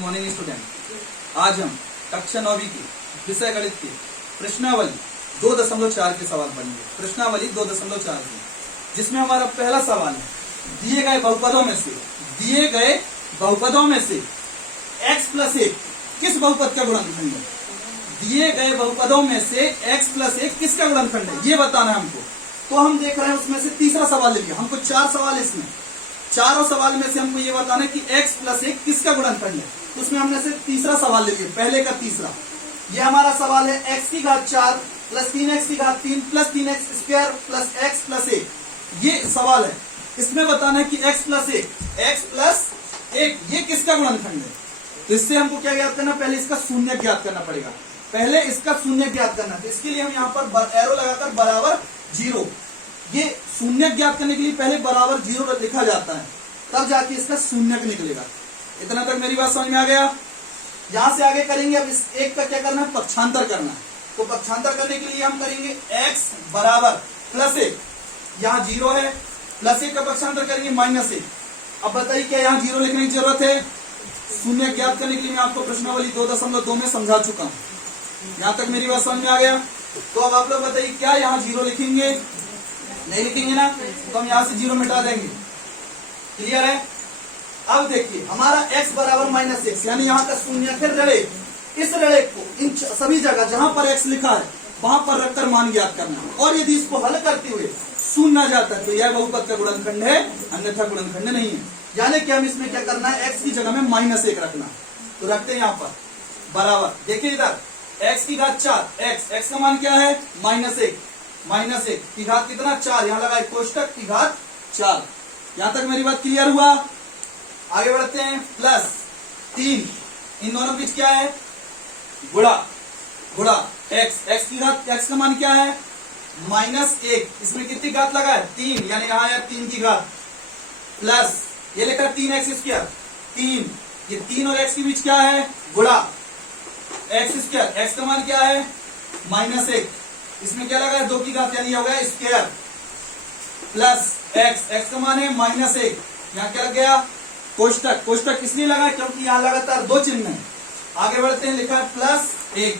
Morning student, आज हम कक्षा 9वीं की विषय गणित की प्रश्नावली 2.4 के सवाल पढ़ेंगे। प्रश्नावली 2.4 की, जिसमें हमारा पहला सवाल है, दिए गए बहुपदों में से x प्लस 1 किस बहुपद का गुणनखंड है। दिए गए बहुपदों में से x प्लस 1 किसका गुणनखंड है, ये बताना है हमको। तो हम देख रहे हैं उसमें से तीसरा सवाल ले लिया, हमको 4 सवाल इसमें, चारों सवाल में से हमको ये बताना है कि x प्लस 1 किसका गुणनखंड है। उसमें हमने से तीसरा सवाल ले लिया, पहले का तीसरा। ये हमारा सवाल है x की घात 4 प्लस 3x की घात 3 plus 3x square plus x plus 1, ये सवाल है। इसमें बताना है कि x प्लस 1 ये किसका गुणनखंड है। तो इससे हमको क्या ज्ञात करना, पहले इसका शून्य ज्ञात करना पड़ेगा, पहले इसका शून्य ज्ञात करना है। तो इसके लिए हम यहाँ पर एरो लगाकर बराबर 0, ये शून्य ज्ञात करने के लिए पहले बराबर 0 लिखा जाता है, तब जाके इसका शून्य निकलेगा। इतना तक मेरी बात समझ में आ गया। यहां से आगे करेंगे, अब इस एक का क्या करना है, पक्षांतर करना है। तो पक्षांतर करने के लिए हम करेंगे x बराबर प्लस 1, यहाँ 0 है, प्लस 1 का पक्षांतर करेंगे -1। अब बताइए क्या यहाँ 0 लिखने की जरूरत है। शून्य ज्ञात करने के लिए मैं आपको प्रश्नावली 2.2 में समझा चुका हूं। यहां तक मेरी बात समझ में आ गया। तो अब आप लोग बताइए क्या यहाँ 0 लिखेंगे, नहीं लिखेंगे ना, तो हम यहाँ से 0 मिटा देंगे। क्लियर है। अब देखिए हमारा x बराबर -x, यानी यहाँ का शून्य है ऋण 1। इस ऋण 1 को इन सभी जगह जहां पर x लिखा है वहां पर रखकर मान ज्ञात करना है। और यदि इसको हल करते हुए शून्य आ जाता है तो यह बहुपद का गुणनखंड है, अन्यथा गुणनखंड नहीं है। यानी कि हम इसमें क्या करना है, x की जगह में -1 रखना। तो रखते हैं यहाँ पर बराबर, देखिए इधर x की घात 4, x का मान क्या है -1 की घात कितना 4, यहाँ लगाए कोष्टक की घात 4। यहां तक मेरी बात क्लियर हुआ। आगे बढ़ते हैं, प्लस 3, इन दोनों बीच क्या है, गुणा x की घात, x का मान क्या है -1, इसमें कितनी घात लगा है 3, यानी यहाँ आया 3 की घात, प्लस ये लिखा 3x स्क्वायर 3, ये 3 और x के बीच क्या है, गुणा x स्क्वायर, x का मान क्या है -1, इसमें क्या लगा है 2 की घात, यानी हो गया स्क्वायर, प्लस x का मान है -1, यहाँ क्या लग गया कोष्टक इसलिए लगा क्योंकि यहाँ लगातार 2 चिन्ह है। आगे बढ़ते हैं, लिखा है +1।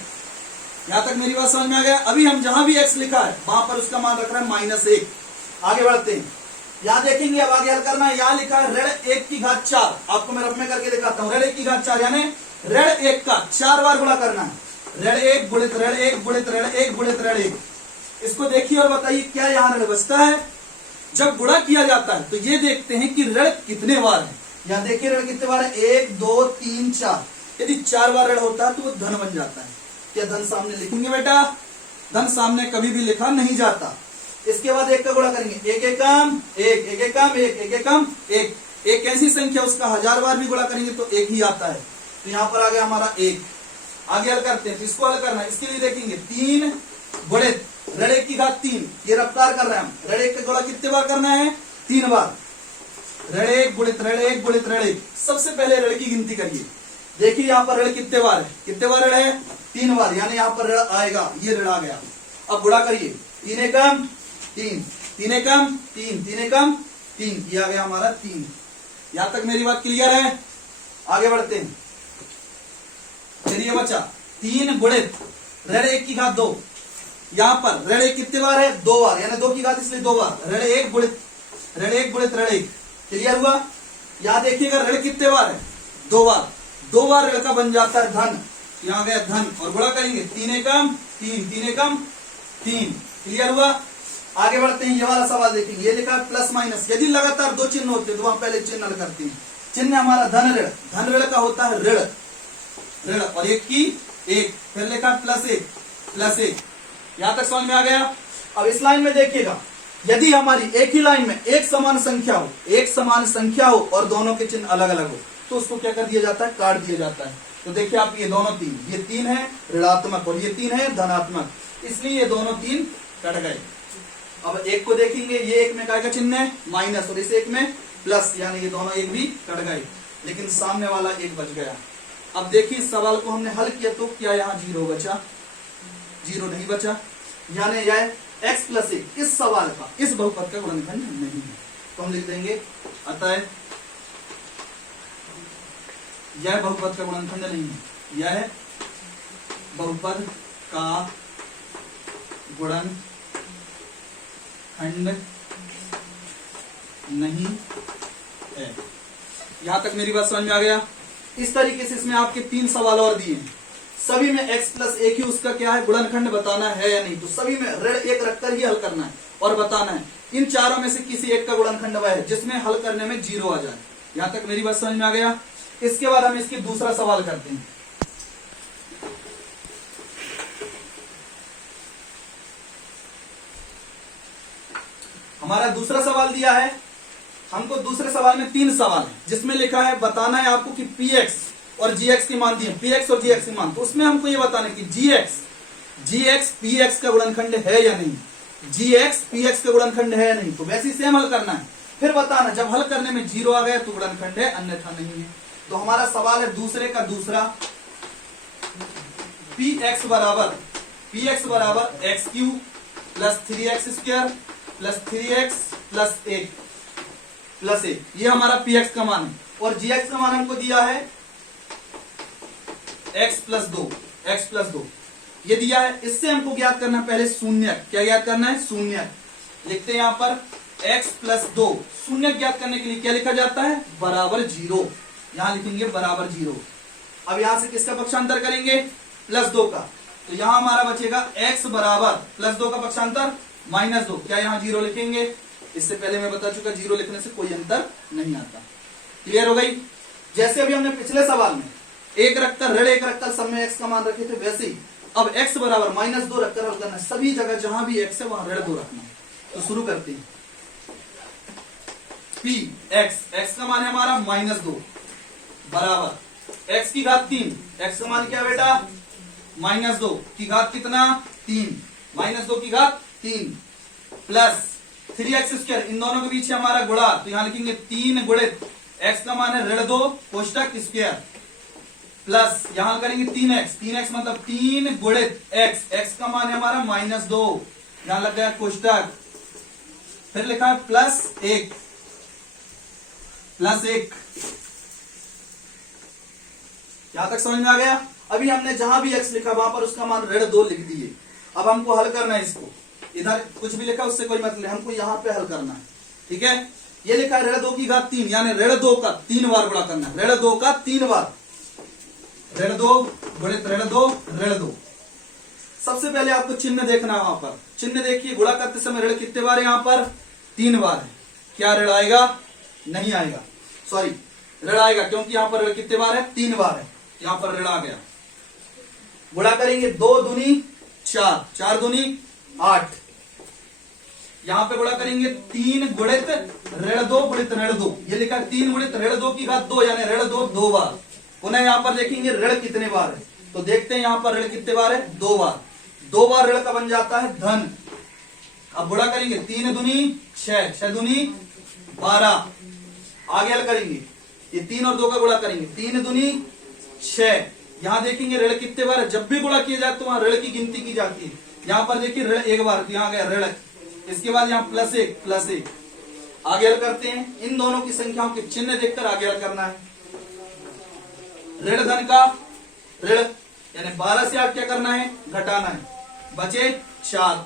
यहां तक मेरी बात समझ में आ गया। अभी हम जहां भी x लिखा है वहां पर उसका मान रख रहा है -1। आगे बढ़ते हैं, यहां देखेंगे, अब आगे हल करना है। यहां लिखा है ऋण 1 की घात 4, आपको मैं रफ में करके दिखाता हूं। ऋण 1 की घात 4 यानी ऋण 1 का 4 बार गुणा करना है। ऋण 1 गुणित ऋण 1 गुणित ऋण 1 गुणित ऋण 1। इसको देखिए और बताइए क्या यहाँ ऋण बचता है। जब गुणा किया जाता है तो ये देखते हैं कि ऋण कितने बार है। यहाँ देखिए ऋण कितने बार है, 1 2 3 4। यदि 4 बार ऋण होता है तो वो धन बन जाता है। क्या धन सामने लिखेंगे बेटा, धन सामने कभी भी लिखा नहीं जाता। इसके बाद 1 का गुणा करेंगे, 1 एकम 1 1 एकम 1 1 एकम 1। एक ऐसी संख्या उसका 1000 बार भी गुणा करेंगे तो 1 ही आता है। तो यहाँ पर आ गया हमारा 1। आगे हल करते हैं, तो इसको हल करना है। इसके लिए देखेंगे 3 गुणित ऋण 1 की घात 3, ये रफ्तार कर रहे हैं हम। ऋण 1 का गुणा कितने बार करना है, 3 बार। ऋण 1 गुणित ऋण 1 गुणित ऋण 1। सबसे पहले ऋण की गिनती करिए, देखिए यहाँ पर ऋण कितने बार है, कितने बार ऋण है 3 बार, यानी यहाँ पर ऋण आएगा, ये ऋण आ गया। अब गुणा करिए, 3 एकम 3 3 एकम 3 3 एकम 3, ये आ गया हमारा 3। यहां तक मेरी बात क्लियर है। आगे बढ़ते हैं, फिर ये बचा 3 गुणित ऋण 1 की घात 2। यहाँ पर ऋण 1 कितने बार है, 2 बार, यानी 2 की घात इसलिए 2 बार। ऋण 1 गुणित ऋण 1 गुणित ऋण 1। क्लियर हुआ। यहाँ देखिएगा ऋण कितने बार है, 2 बार। 2 बार ऋण का बन जाता है धन, यहाँ गया धन, और गुणा करेंगे 3 एकम 3 3 एकम 3। क्लियर हुआ। आगे बढ़ते हैं, ये वाला सवाल देखेंगे। ये लिखा है प्लस माइनस, यदि लगातार 2 चिन्ह होते तो वहां पहले चिन्ह हल करते हैं। चिन्ह हमारा धन ऋण का होता है ऋण, और 1 की 1, फिर लिखा प्लस 1। यहां तक समझ में आ गया। अब इस लाइन में देखिएगा, यदि हमारी एक ही लाइन में एक समान संख्या हो और दोनों के चिन्ह अलग अलग हो तो उसको क्या कर दिया जाता है, काट दिया जाता है। तो देखिए आप, ये दोनों 3, ये 3 है ऋणात्मक और ये 3 है धनात्मक, इसलिए ये दोनों 3 कट गए। अब एक को देखेंगे, ये एक में काय का चिन्ह है माइनस और इस एक में प्लस, यानी ये दोनों एक भी कट गए, लेकिन सामने वाला एक बच गया। अब देखिए इस सवाल को हमने हल किया तो क्या यहाँ 0 बचा, 0 नहीं बचा, यानी यह x प्लस 1 इस सवाल का, इस बहुपद का गुणनखंड नहीं है। तो हम लिख देंगे अतः यह बहुपद का गुणनखंड नहीं है, यह बहुपद का गुणनखंड नहीं है। यहां तक मेरी बात समझ में आ गया। इस तरीके से इसमें आपके 3 सवाल और दिए हैं, सभी में x प्लस एक ही उसका क्या है गुणनखंड बताना है या नहीं, तो सभी में ऋण 1 रखकर ही हल करना है और बताना है इन चारों में से किसी एक का गुणनखंड वह है जिसमें हल करने में 0 आ जाए। यहां तक मेरी बात समझ में आ गया। इसके बाद हम इसकी दूसरा सवाल करते हैं। हमारा दूसरा सवाल दिया है हमको, दूसरे सवाल में 3 सवाल है जिसमें लिखा है बताना है आपको कि px और gx की मान दिए, px और gx की मान, तो उसमें हमको ये बताना है कि gx px का गुणनखंड है या नहीं, gx px का गुणनखंड है या नहीं, तो वैसे ही सेम हल करना है। फिर बताना जब हल करने में 0 आ गया तो गुणनखंड है अन्यथा नहीं है। तो हमारा सवाल है दूसरे का दूसरा, px बराबर x cube plus 3x square plus 3x plus 1 plus 1, ये हमारा px का मान है। और gx का मान हमको दिया है x प्लस 2 ये दिया है। इससे हमको ज्ञात करना है पहले शून्य, क्या ज्ञात करना है शून्य। लिखते हैं यहां पर x प्लस 2, शून्य ज्ञात करने के लिए क्या लिखा जाता है बराबर 0, यहां लिखेंगे बराबर 0। अब यहां से किसका पक्षांतर करेंगे प्लस 2 का, तो यहां हमारा बचेगा x बराबर प्लस 2 का पक्षांतर माइनस 2, क्या यहां 0 लिखेंगे। इससे पहले मैं बता चुका 0 लिखने से कोई अंतर नहीं आता। क्लियर हो गई। जैसे अभी हमने पिछले सवाल में 1 रखकर ऋण 1 रखकर सब में x का मान रखे थे, वैसे ही अब x बराबर माइनस 2 रखकर हल करना है। सभी जगह जहां भी x है वहां ऋण 2 रखना है। तो शुरू करते हैं। p x का मान है हमारा माइनस 2 बराबर x की घात 3, x का मान क्या बेटा माइनस 2 की घात कितना 3, माइनस 2 की घात 3 प्लस 3x स्क्वायर, इन दोनों के बीच हमारा गुणा, तो यहां लिखेंगे 3 गुणित x का मान है ऋण 2 कोष्टक स्क्वायर प्लस यहां करेंगे 3x मतलब 3 गुणित x का मान है हमारा माइनस 2, यहां लग गया कोष्टक, फिर लिखा है प्लस 1 यहां तक समझ में आ गया। अभी हमने जहां भी x लिखा वहां पर उसका मान ऋण 2 लिख दिए। अब हमको हल करना है इसको, इधर कुछ भी लिखा उससे कोई मतलब नहीं, हमको यहां पे हल करना है। ठीक है, ये लिखा है ऋण 2 की घात 3, यानी ऋण 2 का 3 बार गुणा करना है, ऋण 2 का 3 बार, ऋण 2 गुणित ऋण 2। सबसे पहले आपको चिन्ह देखना है, वहां पर चिन्ह देखिए, गुणा करते समय ऋण कितने बार है यहाँ पर 3 बार है। क्या ऋण आएगा नहीं आएगा, सॉरी ऋण आएगा, क्योंकि यहाँ पर ऋण कितने बार है 3 बार है, यहाँ पर ऋण आ गया। गुणा करेंगे 2 दूनी 4, 4 दूनी 8, यहां पे गुणा करेंगे 3 गुणित ऋण 2 गुणित ऋण 2, ये लिखा 3 गुणित ऋण 2 की घात 2, यानी ऋण 2 बार। पुनः यहां पर देखेंगे ऋण कितने बार है, तो देखते हैं यहां पर ऋण कितने बार है 2 बार, 2 बार ऋण का बन जाता है धन। अब गुणा करेंगे 3 दूनी 6, 6 दूनी 12, आगे हल करेंगे ये 3 और 2 का गुणा करेंगे, 3 दूनी 6, यहां देखेंगे ऋण कितने बार है, जब भी गुणा किया जाए तो वहां ऋण की गिनती की जाती है। यहां पर देखिए ऋण 1 बार, तो यहां गया ऋण, इसके बाद यहाँ प्लस 1 आगे हल करते हैं। इन दोनों की संख्याओं के चिन्ह देखकर आगे हल करना है। ऋण धन का ऋण यानी 12 से 8 क्या करना है घटाना है, बचे 4,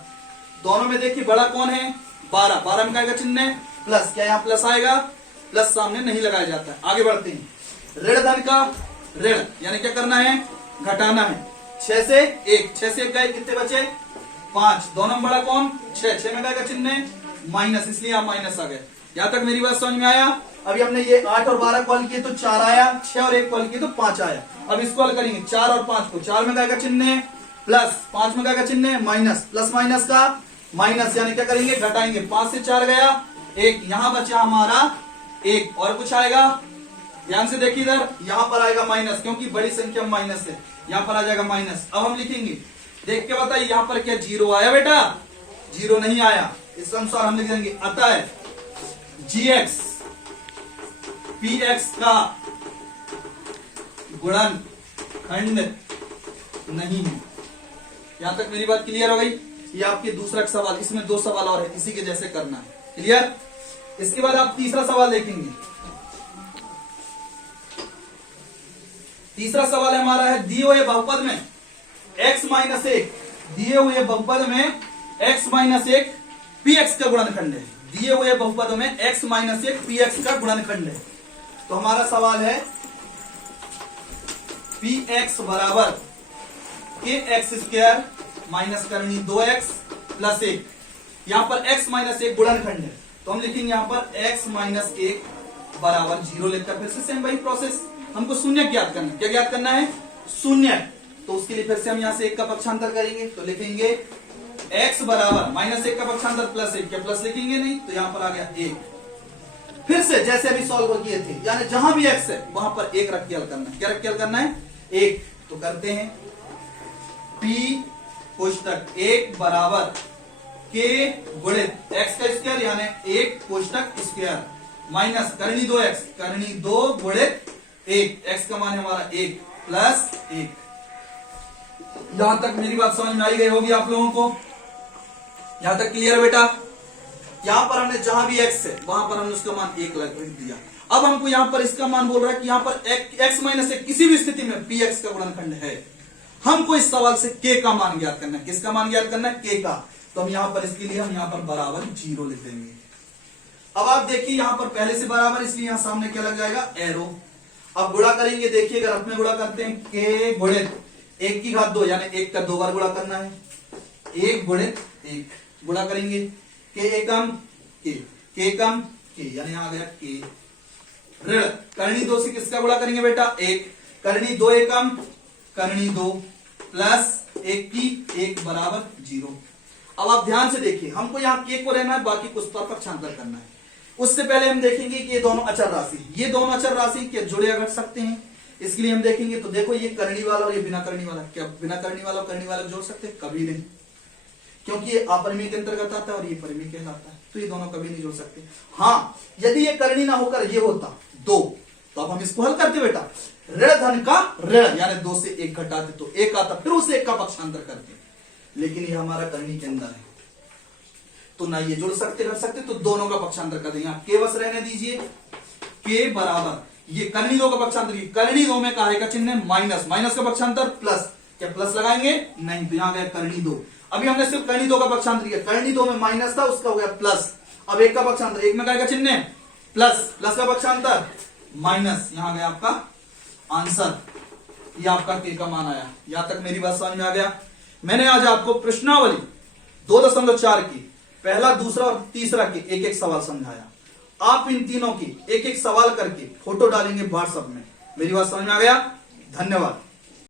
दोनों में देखिए बड़ा कौन है 12, 12 में क्या आएगा चिन्ह प्लस, क्या यहाँ प्लस आएगा, प्लस सामने नहीं लगाया जाता है। आगे बढ़ते हैं। ऋण धन का ऋण यानी क्या करना है घटाना है, 6 से 1 गए, कितने बचे 5, दोनों में बड़ा कौन 6 में क्या चिन्ह माइनस, इसलिए आप माइनस आ गए। यहां तक मेरी बात समझ में आया। अभी हमने ये 8 और 12 कॉल किए तो 4 आया, 6 और 1 कॉल किए तो 5 आया। अब इसको हल करेंगे 4 और 5 को, 4 में क्या चिन्ह प्लस, 5 में क्या चिन्ह माइनस, प्लस माइनस का माइनस, यानी क्या करेंगे घटाएंगे, 5 से 4 गया 1, यहां बचा हमारा 1 और कुछ आएगा, ध्यान से देखिए इधर, यहां पर आएगा माइनस, क्योंकि बड़ी संख्या माइनस है, यहां पर आ जाएगा माइनस। अब हम लिखेंगे, देख के बताइए यहां पर क्या 0 आया बेटा, 0 नहीं आया, इस अनुसार हम लिख देंगे अतः gx px का गुणनखंड नहीं है। यहां तक मेरी बात क्लियर हो गई। ये आपके दूसरा सवाल, इसमें 2 सवाल और है, इसी के जैसे करना है। क्लियर। इसके बाद आप तीसरा सवाल देखेंगे। तीसरा सवाल हमारा है दिए हुए बहुपद में x माइनस एक, दिए हुए बहुपद में x माइनस एक पी एक्स का गुणनखंड है, दिए हुए बहुपद में x माइनस एक पी एक्स का गुणनखंड है। तो हमारा सवाल है पी एक्स बराबर के एक्स स्क्वायर माइनस करनी 2x प्लस एक, यहां पर x माइनस एक गुणनखंड है तो हम लिखेंगे यहां पर x माइनस एक बराबर 0 लिखकर फिर से सेम वही प्रोसेस, हमको शून्य ज्ञात करना है। क्या ज्ञात करना है? शून्य। तो उसके लिए फिर से हम यहां से एक का पक्षांतर करेंगे तो लिखेंगे x बराबर माइनस एक का पक्षांतर प्लस एक, क्या प्लस लिखेंगे नहीं तो यहां पर आ गया एक। फिर से जैसे अभी सॉल्व किए थे, यानी जहां भी x है वहां पर एक रख के हल करना है। क्या रख के हल करना है? एक। तो करते हैं p कोष्टक एक बराबर k गुणित x का स्क्वायर यानी एक कोष्टक स्क्वायर माइनस करनी 2x, करनी 2 गुणित एक, x का मान है हमारा एक प्लस एक। यहां तक मेरी बात समझ में आई गई होगी आप लोगों को? यहां तक क्लियर बेटा? यहां पर हमने जहां भी x है वहां पर हमने उसका मान एक लिख दिया। अब हमको यहां पर इसका मान बोल रहा है कि यहां पर x माइनस एक किसी भी स्थिति में px का गुणनखंड है। हमको इस सवाल से k का मान ज्ञात करना है। किसका मान ज्ञात करना है? k का। तो हम यहां पर इसके लिए हम यहां पर बराबर 0 लिख देंगे। अब आप देखिए यहां पर पहले से बराबर, इसलिए यहां सामने क्या लग जाएगा? एरो। अब गुणा करेंगे, देखिए अगर अपने गुणा करते हैं k गुणित एक की घात 2 यानी एक का 2 बार गुणा करना है, एक गुणित एक गुणा करेंगे k एकम k, k एकम k यानी आ गया k ऋण करनी 2 से किसका गुणा करेंगे बेटा? एक, करनी 2 एकम करनी 2 प्लस एक की एक बराबर 0। अब आप ध्यान से देखिए, हमको यहाँ k को रहना है, बाकी कुछ पर पक्षांतर करना है। उससे पहले हम देखेंगे कि ये दोनों अचर राशि, ये दोनों अचर राशि क्या जुड़े या घट सकते हैं? इसके लिए हम देखेंगे तो देखो ये करनी वाला और ये बिना करनी वाला, क्या बिना करनी वाला और करनी वाला जोड़ सकते हैं? कभी नहीं, क्योंकि ये अपरिमेय के अंतर्गत आता है और ये परिमेय कहलाता है, तो ये दोनों कभी नहीं जोड़ सकते। हाँ, यदि ये करनी ना होकर ये होता 2 तो अब हम इसको हल करते बेटा, ऋण धन का ऋण यानी 2 से 1 घटाते तो 1 आता, फिर उसे 1 का पक्षांतर करते। लेकिन ये हमारा करनी के अंदर है तो ना ये जुड़ सकते घट सकते, तो दोनों का पक्षांतर कर देंगे। के बस रहने दीजिए, के बराबर ये करनी 2 का पक्षांतर, करनी 2 में कार्य का चिन्ह है माइनस, माइनस का पक्षांतर प्लस, क्या प्लस लगाएंगे? नहीं, तो यहां गया करनी 2। अभी हमने सिर्फ करनी 2 का पक्षांतर किया, करनी 2 में माइनस था उसका हो गया प्लस। अब 1 का पक्षांतर, 1 में कार्य का चिन्ह है प्लस, प्लस का पक्षांतर माइनस, यहां गया आपका आंसर, ये आपका के का मान आया। यहां तक मेरी बात समझ में आ गया? मैंने आज आपको प्रश्नावली 2.4 की पहला, दूसरा और तीसरा के एक एक सवाल समझाया। आप इन तीनों की एक एक सवाल करके फोटो डालेंगे व्हाट्सएप में। मेरी बात समझ में आ गया? धन्यवाद।